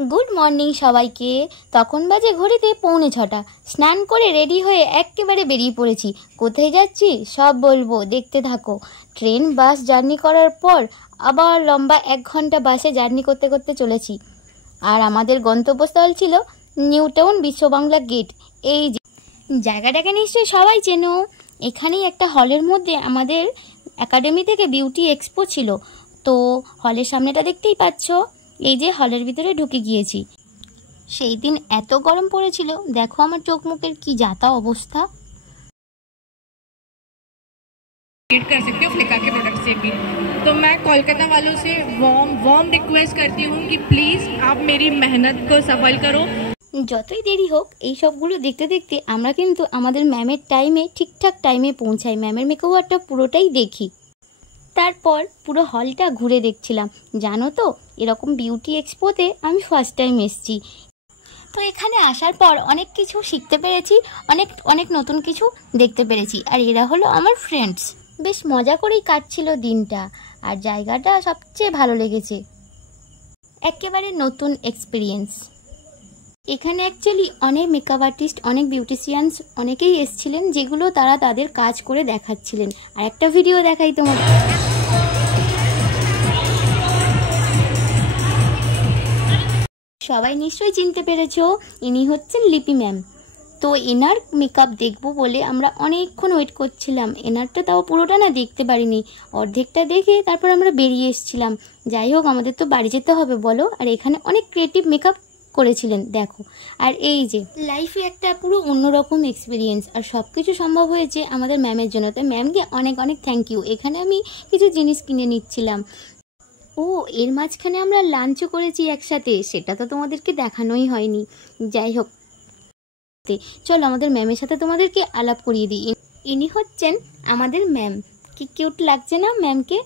Good morning সবাইকে। তখন বাজে ঘড়িতে 6:45। স্নান করে রেডি হয়ে একেবারে বেরিয়ে পড়েছি। কোথায় যাচ্ছি সব বলবো, দেখতে থাকো। ট্রেন বাস জার্নি করার পর আবার লম্বা 1 ঘন্টা বাসে জার্নি করতে করতে চলেছি। আর আমাদের গন্তব্যস্থল ছিল নিউ টাউন বিশ্ববাংলা গেট। এই জায়গাটাকে নিশ্চয়ই সবাই চেনো। এখানেই একটা হলের মধ্যে আমাদের একাডেমি থেকে বিউটি এক্সপো ছিল। তো হলের সামনেটা দেখতেই পাচ্ছ। এই যে হলের ভিতরে ঢুকে গিয়েছি। সেই দিন এত গরম পড়েছিল, দেখো আমার চোখ মুখের কি যাতা অবস্থা। कर सकते हो फ्लिका के प्रोडक्ट से भी। तो मैं कोलकाता वालों से वार्म रिक्वेस्ट करती हूँ कि प्लीज़ आप मेरी मेहनत को सफल करो। যতই দেরি হোক এই সবগুলো দেখতে দেখতে আমরা কিন্তু আমাদের ম্যামের টাইমে ঠিকঠাক টাইমে পৌঁছাই। ম্যামের মেকওভারটা পুরোটাই দেখি। তারপর পুরো হলটা ঘুরে দেখছিলাম। জানো তো, এরকম বিউটি এক্সপোতে আমি ফার্স্ট টাইম এসেছি। তো এখানে আসার পর অনেক কিছু শিখতে পেরেছি, অনেক নতুন কিছু দেখতে পেরেছি। আর এরা হলো আমার ফ্রেন্ডস। বেশ মজা করেই কাটছিল দিনটা। আর জায়গাটা সবচেয়ে ভালো লেগেছে, একেবারে নতুন এক্সপিরিয়েন্স। এখানে অ্যাকচুয়ালি অনেক মেকআপ আর্টিস্ট, অনেক বিউটিশিয়ানস অনেকেই এসেছিলেন, যেগুলো তারা তাদের কাজ করে দেখাচ্ছিলেন। আর একটা ভিডিও দেখাই তোমাদের। সবাই নিশ্চয়ই চিনতে পেরেছো, ইনি হচ্ছেন লিপি ম্যাম। তো এনার মেকআপ দেখবো বলে আমরা অনেকক্ষণ ওয়েট করছিলাম। এনারটা তাও পুরোটা না দেখতে পারিনি, অর্ধেকটা দেখে তারপর আমরা বেরিয়ে এসেছিলাম। যাই হোক, আমাদের তো বাড়ি যেতে হবে বলো। আর এখানে অনেক ক্রিয়েটিভ মেকআপ করেছিলেন দেখো। আর এই যে লাইফে একটা পুরো অন্যরকম এক্সপিরিয়েন্স। আর সব কিছু সম্ভব হয়েছে আমাদের ম্যামের জন্য। তাই ম্যামকে অনেক থ্যাংক ইউ। এখানে আমি কিছু জিনিস কিনে নিচ্ছিলাম। ও, এর মাঝখানে আমরা লাঞ্চও করেছি একসাথে, সেটা তো তোমাদেরকে দেখানোই হয়নি। যাই হোক, চলো আমাদের ম্যামের সাথে তোমাদেরকে আলাপ করিয়ে দিই। ইনি হচ্ছেন আমাদের ম্যাম। কি কিউট লাগছে না ম্যামকে?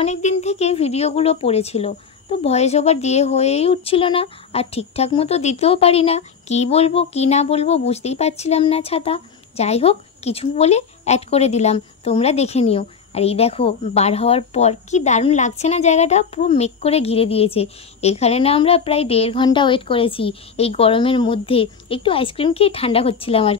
অনেক দিন থেকে ভিডিওগুলো পড়েছিল, তো ভয়েস ওভার দিয়ে হয়েই উঠছিল না। আর ঠিকঠাক মতো দিতেও পারি না, কি বলবো কি না বলবো বুঝতেই পারছিলাম না ছাতা। যাই হোক, কিছু বলে অ্যাড করে দিলাম, তোমরা দেখে নিও। আর এই দেখো, বার হওয়ার পর কি দারুণ লাগছে না, জায়গাটা পুরো মেক করে ঘিরে দিয়েছে। এখানে না আমরা প্রায় 1.5 ঘন্টা ওয়েট করেছি এই গরমের মধ্যে। একটু আইসক্রিম খেয়ে ঠান্ডা হচ্ছিলাম। আর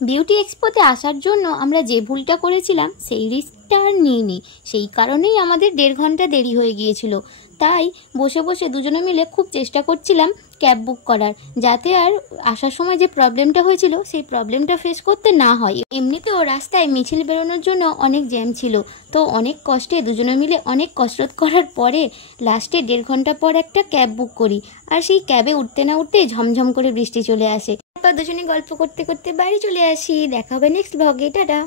বিউটি এক্সপোতে আসার জন্য আমরা যে ভুলটা করেছিলাম সেই রিস্কটা আর নিইনি। সেই কারণেই আমাদের 1.5 ঘন্টা দেরি হয়ে গিয়েছিল। তাই বসে বসে দুজনে মিলে খুব চেষ্টা করছিলাম ক্যাব বুক করার, যাতে আর আসার সময় যে প্রবলেমটা হয়েছিল সেই প্রবলেমটা ফেস করতে না হয়। এমনিতেও রাস্তায় মিছিল বেরোনোর জন্য অনেক জ্যাম ছিল। তো অনেক কষ্টে দুজনে মিলে অনেক কসরত করার পরে লাস্টে 1.5 ঘন্টা পর একটা ক্যাব বুক করি। আর সেই ক্যাবে উঠতে না উঠতে ঝমঝম করে বৃষ্টি চলে আসে। তারপর দুজনে গল্প করতে করতে বাড়ি চলে আসি। দেখা হবে নেক্সট ব্লগে। টাটা।